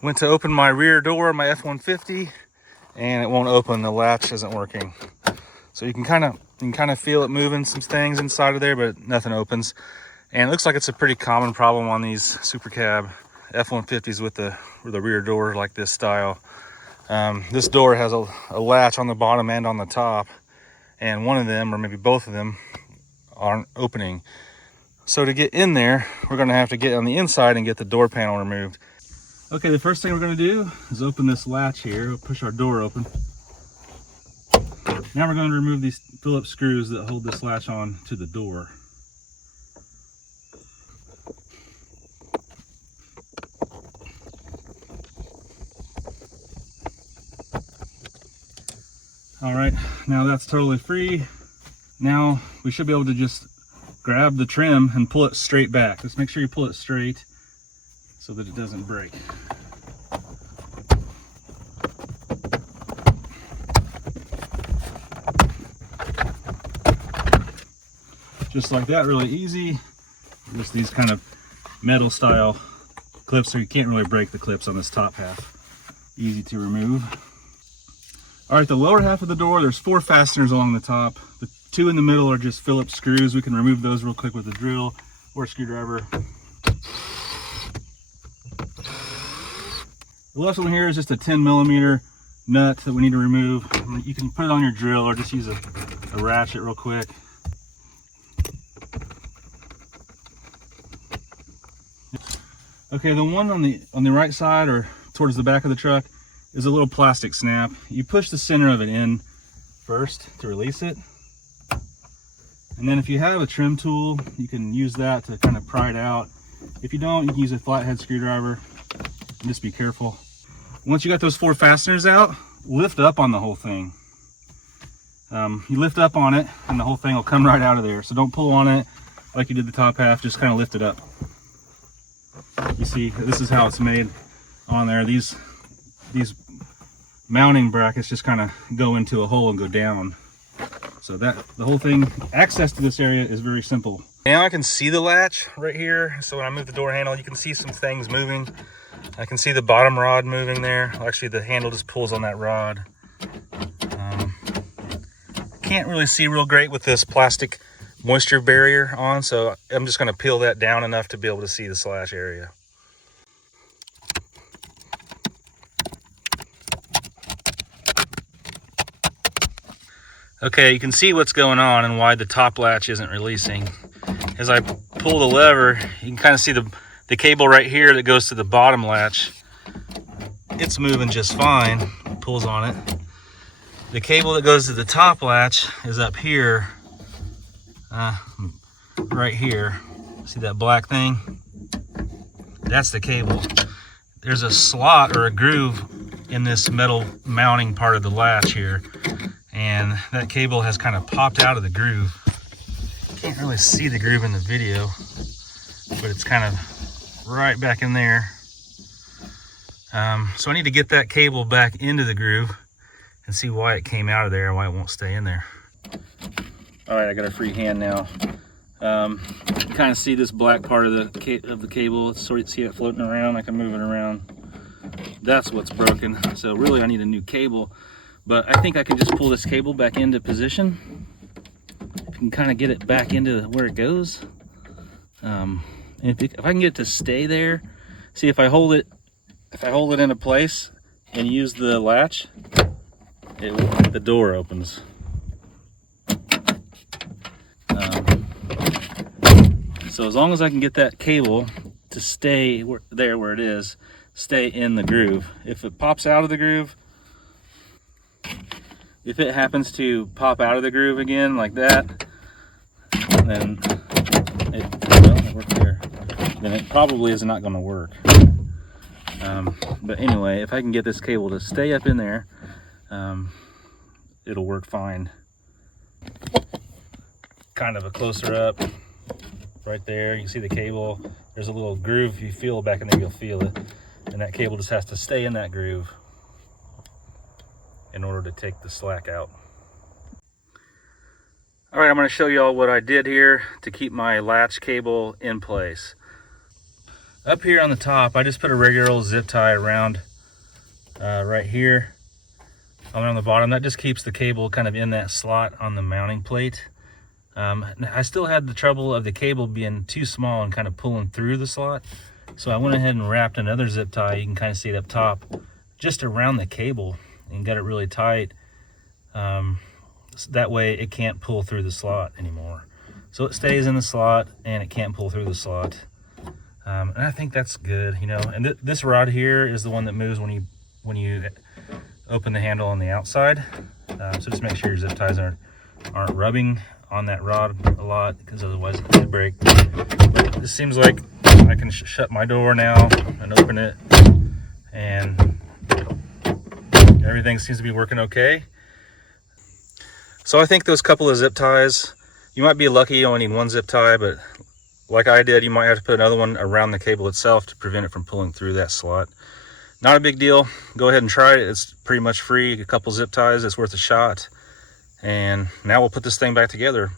Went to open my rear door, my F-150, and it won't open. The latch isn't working. So you can kind of feel it moving some things inside of there, but nothing opens. And it looks like it's a pretty common problem on these Supercab F-150s with the rear door like this style. This door has a latch on the bottom and on the top, and one of them, or maybe both of them, aren't opening. So to get in there, we're going to have to get on the inside and get the door panel removed. Okay, the first thing we're going to do is open this latch here. We'll push our door open. Now we're going to remove these Phillips screws that hold this latch on to the door. All right, now that's totally free. Now we should be able to just grab the trim and pull it straight back. Just make sure you pull it straight so that it doesn't break. Just like that, really easy. Just these kind of metal style clips, so you can't really break the clips on this top half. Easy to remove. All right, the lower half of the door, there's 4 fasteners along the top. The 2 in the middle are just Phillips screws. We can remove those real quick with a drill or a screwdriver. The left one here is just a 10mm nut that we need to remove. You can put it on your drill or just use a ratchet real quick. Okay, the one on the right side or towards the back of the truck is a little plastic snap. You push the center of it in first to release it. And then if you have a trim tool, you can use that to kind of pry it out. If you don't, you can use a flathead screwdriver. And just be careful. Once you got those 4 fasteners out, lift up on the whole thing. You lift up on it and the whole thing will come right out of there. So don't pull on it like you did the top half, just kind of lift it up. You see, this is how it's made on there. These mounting brackets just kind of go into a hole and go down. So that the whole thing, access to this area is very simple. Now I can see the latch right here. So when I move the door handle, you can see some things moving. I can see the bottom rod moving there. Actually, the handle just pulls on that rod. Can't really see real great with this plastic moisture barrier on, so I'm just going to peel that down enough to be able to see the slash area. Okay, you can see what's going on and why the top latch isn't releasing. As I pull the lever, you can kind of see the cable right here that goes to the bottom latch. It's moving just fine, pulls on it. The cable that goes to the top latch is up here, right here. See that black thing? That's the cable. There's a slot or a groove in this metal mounting part of the latch here, and that cable has kind of popped out of the groove. Can't really see the groove in the video, but it's kind of right back in there. So I need to get that cable back into the groove and see why it came out of there and why it won't stay in there. All right, I got a free hand now. You kind of see this black part of the cable. Sort of see it floating around. I can move it around. That's what's broken. So really I need a new cable, but I think I can just pull this cable back into position. I can kind of get it back into where it goes. If I can get it to stay there, see if I hold it into place and use the latch, the door opens. So as long as I can get that cable to stay where it is, stay in the groove. If it pops out of the groove, if it happens to pop out of the groove again like that, then it worked there. Then it probably is not going to work. But anyway, if I can get this cable to stay up in there, it'll work fine. Kind of a closer up. Right there, you can see the cable. There's a little groove. If you feel it back in there, you'll feel it. And that cable just has to stay in that groove in order to take the slack out. All right, I'm going to show you all what I did here to keep my latch cable in place. Up here on the top, I just put a regular old zip tie around right here on the bottom. That just keeps the cable kind of in that slot on the mounting plate. I still had the trouble of the cable being too small and kind of pulling through the slot. So I went ahead and wrapped another zip tie, you can kind of see it up top, just around the cable and got it really tight. So that way it can't pull through the slot anymore. So it stays in the slot and it can't pull through the slot. And I think that's good, you know. And this rod here is the one that moves when you open the handle on the outside. So just make sure your zip ties aren't rubbing on that rod a lot, because otherwise it could break. But this seems like I can shut my door now and open it, and everything seems to be working okay. So I think those couple of zip ties, you might be lucky you only need one zip tie, but like I did, you might have to put another one around the cable itself to prevent it from pulling through that slot. Not a big deal. Go ahead and try it. It's pretty much free. A couple zip ties, it's worth a shot. And now we'll put this thing back together.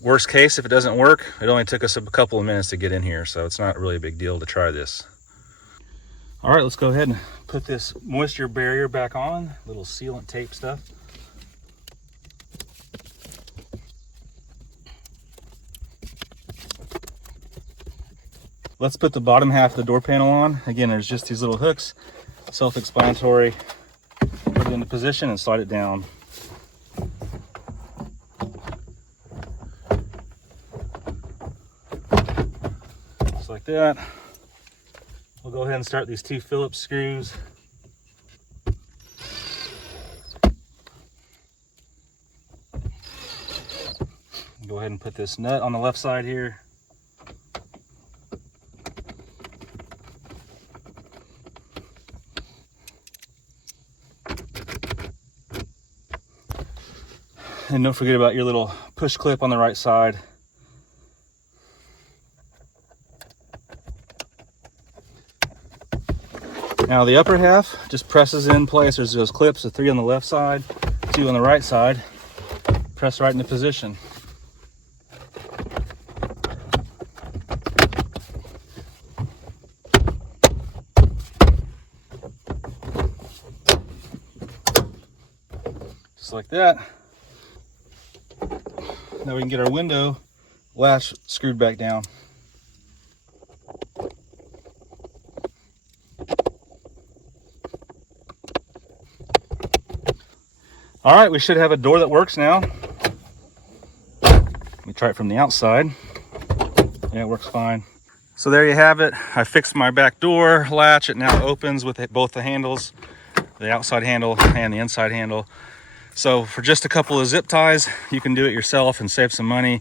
Worst case, if it doesn't work, it only took us a couple of minutes to get in here, so it's not really a big deal to try this. All right, let's go ahead and put this moisture barrier back on, little sealant tape stuff. Let's put the bottom half of the door panel on. Again, there's just these little hooks, self-explanatory. Put it into position and slide it down. Just like that. We'll go ahead and start these 2 Phillips screws. Go ahead and put this nut on the left side here. And don't forget about your little push clip on the right side. Now the upper half just presses in place. There's those clips, the 3 on the left side, 2 on the right side. Press right into position. Just like that. Now we can get our window latch screwed back down. All right, we should have a door that works now. Let me try it from the outside. Yeah, it works fine. So there you have it. I fixed my back door latch. It now opens with both the handles, the outside handle and the inside handle. So for just a couple of zip ties, you can do it yourself and save some money.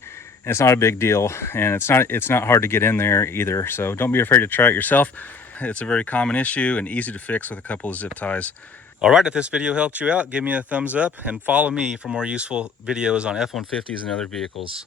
And it's not a big deal, and it's not hard to get in there either. So don't be afraid to try it yourself. It's a very common issue and easy to fix with a couple of zip ties. All right, if this video helped you out, give me a thumbs up and follow me for more useful videos on F-150s and other vehicles.